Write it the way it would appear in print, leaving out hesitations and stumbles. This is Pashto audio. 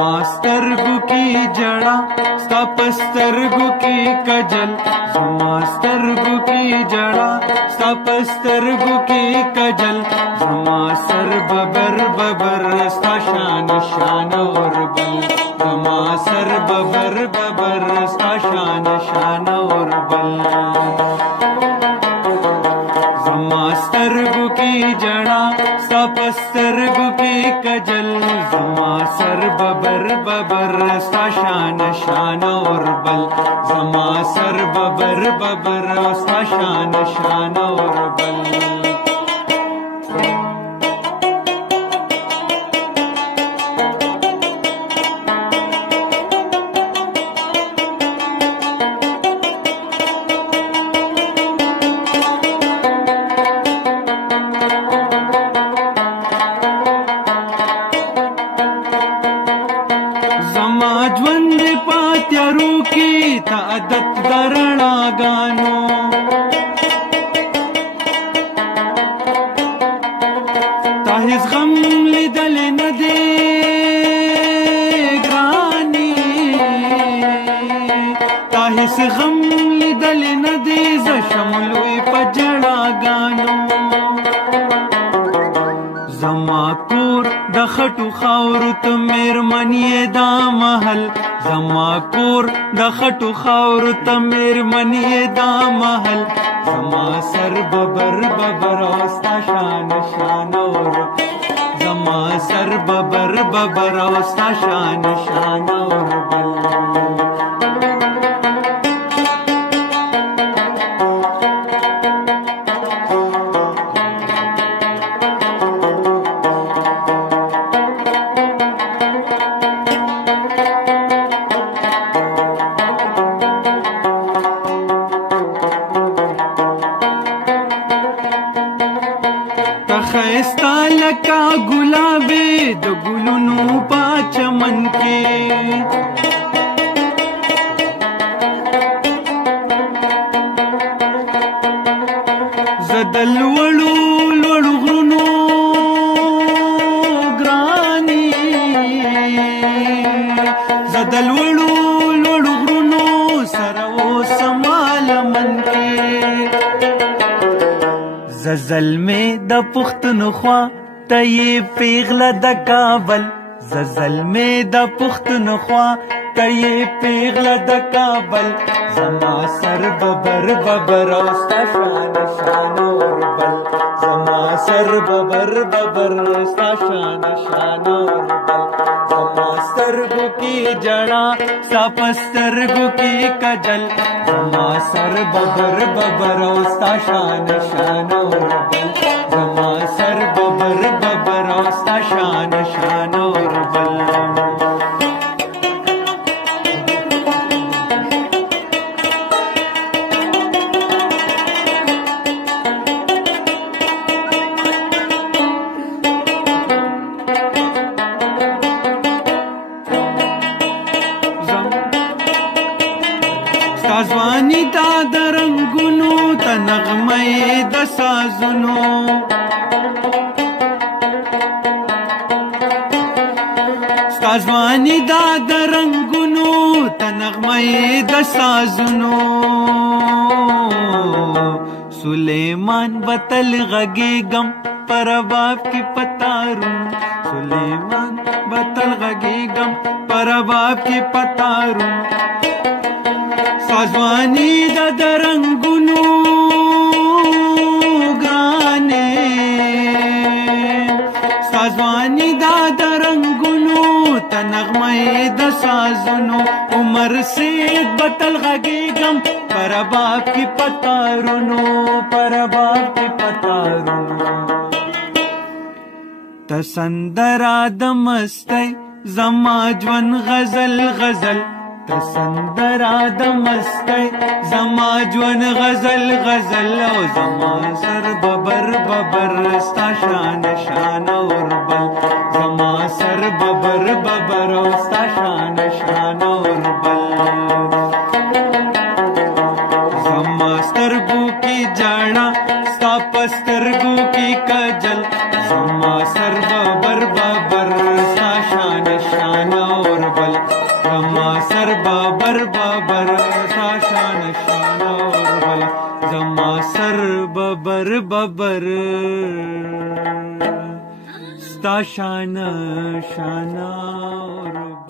زما سترګو کې جړا ستا په سترګو کې کجل زما سترګو کې جړا ستا په سترګو کې کجل زما سر ببر ببر ستا شان شان اور بل زما سر ببر ببر ستا شان شان اور بل زما سترګو کې جړا ستا په سترګو کې کجل زما سر ببر ببر ستا شان شان اور بل زما سر ببر ببر ستا شان شان اور بل زما ژوند پاتیارو کې تا عادت درنا غانو تا هیڅ غم لیدل نه دی ګرانی تا هیڅ غم لیدل نه دی ز شملوي پجړا غانو زما کور د خټو خاورو ته میرمنې دا محل زما کور د خټو خاورو ته میرمنې دا محل زما سر ببر ببر او ستا شان شان اور زما سر ببر ببر او ستا شان شان اور بل خیستا لکا گلابی د گلونو پا چمن کې زدل وړو لوړو غرونو ګرانی زدل وړو لوړو غرونو سره و سمال من کې زلمې د پښتونخوا ته یې پیغله د کابل زلمې د پښتونخوا ته یې پیغله د کابل زما سر ببر ببر او ستا شان شان اور بل زما سر ببر ببر ستا شان شان اور بل زما سترګو کې جړا ستا په سترګو کې کجل زما سر ببر ببر او ستا شان شان اور بل زما سر ببر ببر او ستا شان شان اور بل ځواني دا د رنګونو ته نغمه د سازونو ستا ځواني دا د رنګونو ته نغمه د سازونو سلیمان بتل غږېږم پر باب کې پتارون سلیمان بتل غږېږم پر باب کې پتارون سازوانی دا درنگونو گانے سازوانی دا درنگونو تنغمه دا سازونو عمر سید بطل غگیگم پر باب کی پتارونو پر باب کی پتارونو تسندرا دمستی زما جون غزل غزل تسندرا دمستی زما جون غزل غزل او زما سر ببر ببر ستا شان شان اور بل زما سر ببر ببر او ستا شان شان اور بل زما سترګو کی جاړه ستا پسترګو کی کجل زما سر ببر ببر ستا شان شان اور बबर बबर स्ता शान शाना और